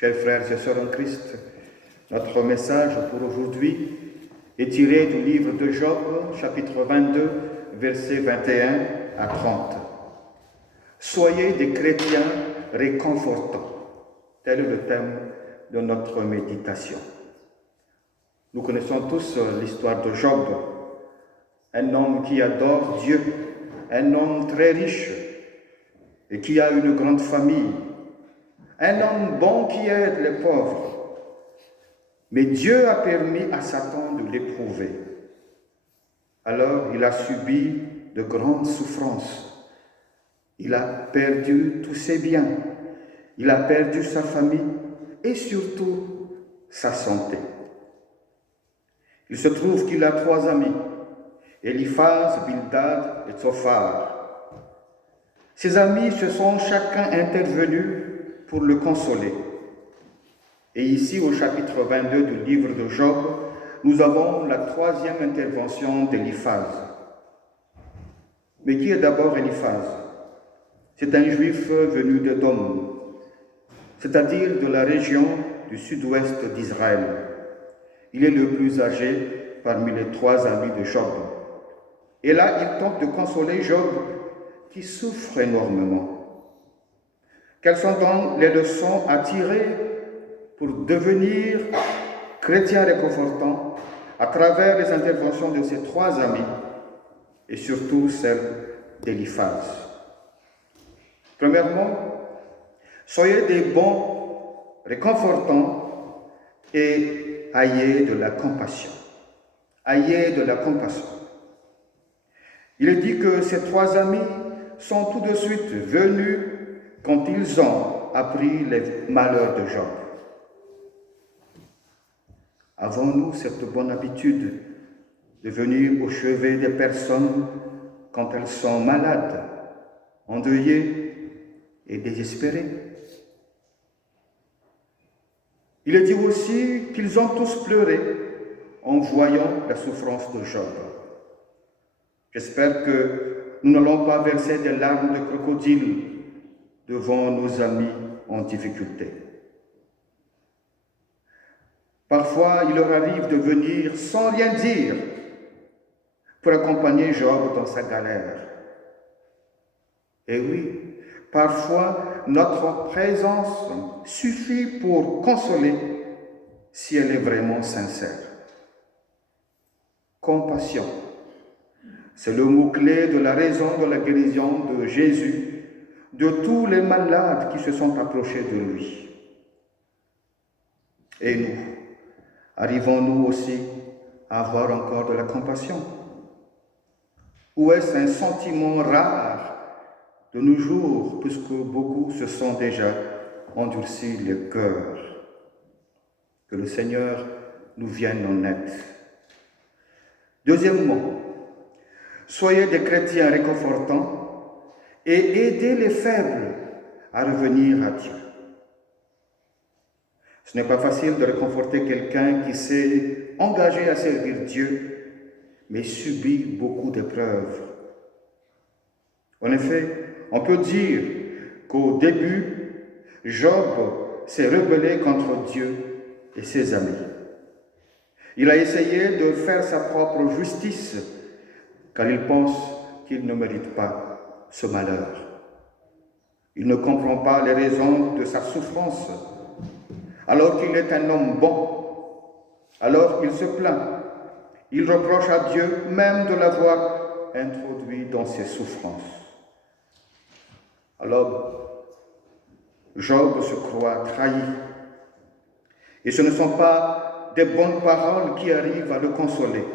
Chers frères et sœurs en Christ, notre message pour aujourd'hui est tiré du livre de Job, chapitre 22, versets 21 à 30. Soyez des chrétiens réconfortants. Tel est le thème de notre méditation. Nous connaissons tous l'histoire de Job, un homme qui adore Dieu, un homme très riche et qui a une grande famille, un homme bon qui aide les pauvres. Mais Dieu a permis à Satan de l'éprouver. Alors il a subi de grandes souffrances. Il a perdu tous ses biens. Il a perdu sa famille et surtout sa santé. Il se trouve qu'il a 3 amis, Eliphaz, Bildad et Tsophar. Ses amis se sont chacun intervenus pour le consoler. Et ici, au chapitre 22 du livre de Job, nous avons la 3e intervention d'Eliphaz. Mais qui est d'abord Eliphaz? C'est un juif venu d'Édom, c'est-à-dire de la région du sud-ouest d'Israël. Il est le plus âgé parmi les 3 amis de Job. Et là, il tente de consoler Job qui souffre énormément. Quelles sont donc les leçons à tirer pour devenir chrétien réconfortant à travers les interventions de ces 3 amis et surtout celle d'Eliphaz? Premièrement, soyez des bons réconfortants et ayez de la compassion. Ayez de la compassion. Il est dit que ces 3 amis sont tout de suite venus quand ils ont appris les malheurs de Job. Avons-nous cette bonne habitude de venir au chevet des personnes quand elles sont malades, endeuillées et désespérées? Il est dit aussi qu'ils ont tous pleuré en voyant la souffrance de Job. J'espère que nous n'allons pas verser des larmes de crocodile devant nos amis en difficulté. Parfois, il leur arrive de venir sans rien dire pour accompagner Job dans sa galère. Et oui, parfois, notre présence suffit pour consoler si elle est vraiment sincère. Compassion, c'est le mot-clé de la raison de la guérison de Jésus de tous les malades qui se sont approchés de lui. Et nous, arrivons-nous aussi à avoir encore de la compassion? Ou est-ce un sentiment rare de nos jours, puisque beaucoup se sont déjà endurcis le cœur? Que le Seigneur nous vienne en aide. Deuxièmement, soyez des chrétiens réconfortants et aidez les faibles à revenir à Dieu. Ce n'est pas facile de réconforter quelqu'un qui s'est engagé à servir Dieu, mais subit beaucoup d'épreuves. En effet, on peut dire qu'au début, Job s'est rebellé contre Dieu et ses amis. Il a essayé de faire sa propre justice, car il pense qu'il ne mérite pas ce malheur. Il ne comprend pas les raisons de sa souffrance, alors qu'il est un homme bon. Alors il se plaint. Il reproche à Dieu même de l'avoir introduit dans ses souffrances. Alors, Job se croit trahi. Et ce ne sont pas des bonnes paroles qui arrivent à le consoler.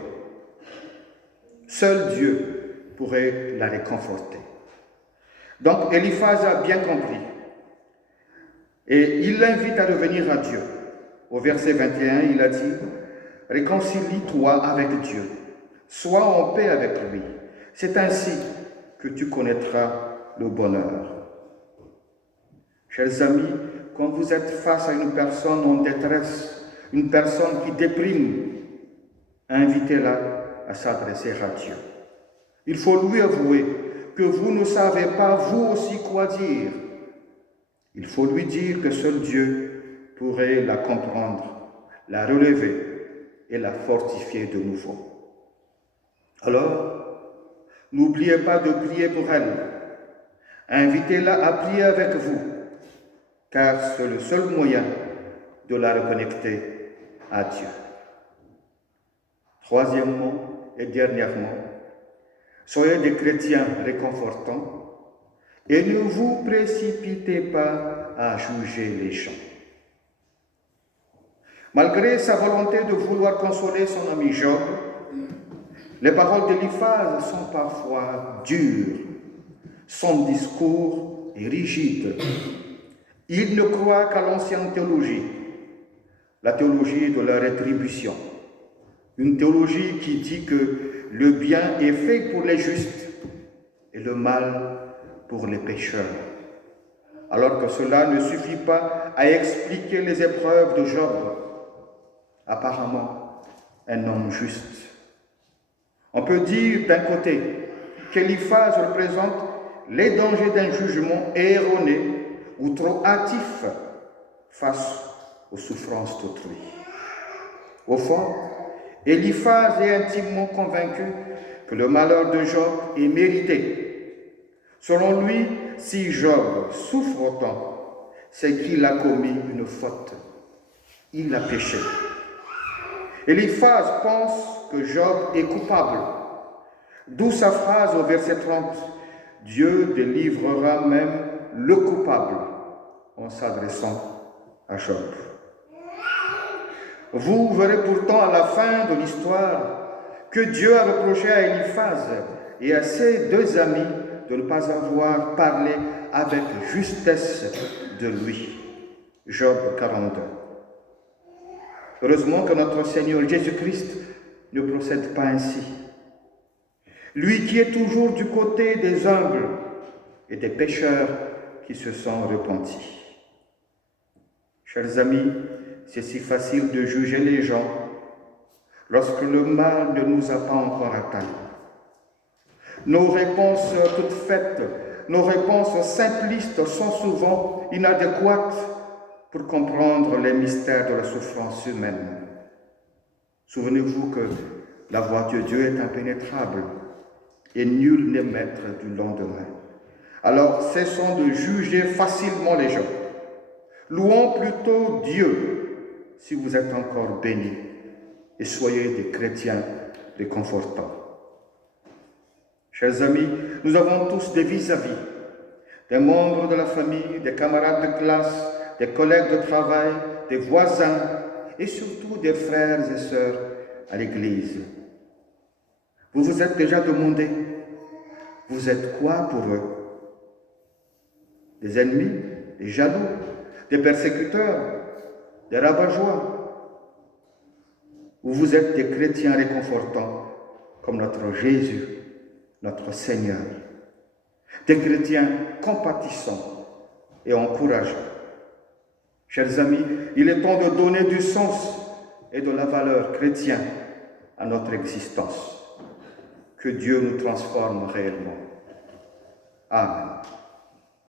Seul Dieu pourrait la réconforter. Donc Eliphaz a bien compris. Et il l'invite à revenir à Dieu. Au verset 21, il a dit « Réconcilie-toi avec Dieu, sois en paix avec lui. C'est ainsi que tu connaîtras le bonheur. » Chers amis, quand vous êtes face à une personne en détresse, une personne qui déprime, invitez-la à s'adresser à Dieu. Il faut lui avouer que vous ne savez pas vous aussi quoi dire. Il faut lui dire que seul Dieu pourrait la comprendre, la relever et la fortifier de nouveau. Alors, n'oubliez pas de prier pour elle. Invitez-la à prier avec vous, car c'est le seul moyen de la reconnecter à Dieu. Troisièmement et dernièrement, soyez des chrétiens réconfortants et ne vous précipitez pas à juger les gens. Malgré sa volonté de vouloir consoler son ami Job, les paroles d'Éliphaz sont parfois dures. Son discours est rigide. Il ne croit qu'à l'ancienne théologie, la théologie de la rétribution. Une théologie qui dit que le bien est fait pour les justes et le mal pour les pécheurs. Alors que cela ne suffit pas à expliquer les épreuves de Job, apparemment un homme juste. On peut dire d'un côté qu'Éliphaz représente les dangers d'un jugement erroné ou trop hâtif face aux souffrances d'autrui. Au fond, Éliphaz est intimement convaincu que le malheur de Job est mérité. Selon lui, si Job souffre autant, c'est qu'il a commis une faute. Il a péché. Éliphaz pense que Job est coupable. D'où sa phrase au verset 30, « Dieu délivrera même le coupable » en s'adressant à Job. Vous verrez pourtant à la fin de l'histoire que Dieu a reproché à Éliphaz et à ses deux amis de ne pas avoir parlé avec justesse de lui. Job 42. Heureusement que notre Seigneur Jésus-Christ ne procède pas ainsi. Lui qui est toujours du côté des humbles et des pécheurs qui se sont repentis. Chers amis, c'est si facile de juger les gens lorsque le mal ne nous a pas encore atteints. Nos réponses toutes faites, nos réponses simplistes sont souvent inadéquates pour comprendre les mystères de la souffrance humaine. Souvenez-vous que la voie de Dieu est impénétrable et nul n'est maître du lendemain. Alors cessons de juger facilement les gens. Louons plutôt Dieu si vous êtes encore bénis et soyez des chrétiens réconfortants. Chers amis, nous avons tous des vis-à-vis, des membres de la famille, des camarades de classe, des collègues de travail, des voisins et surtout des frères et sœurs à l'église. Vous vous êtes déjà demandé, vous êtes quoi pour eux? Des ennemis, des jaloux, des persécuteurs, des rabat-joie? Ou vous êtes des chrétiens réconfortants comme notre Jésus, notre Seigneur, des chrétiens compatissants et encourageants? Chers amis, il est temps de donner du sens et de la valeur chrétienne à notre existence. Que Dieu nous transforme réellement. Amen.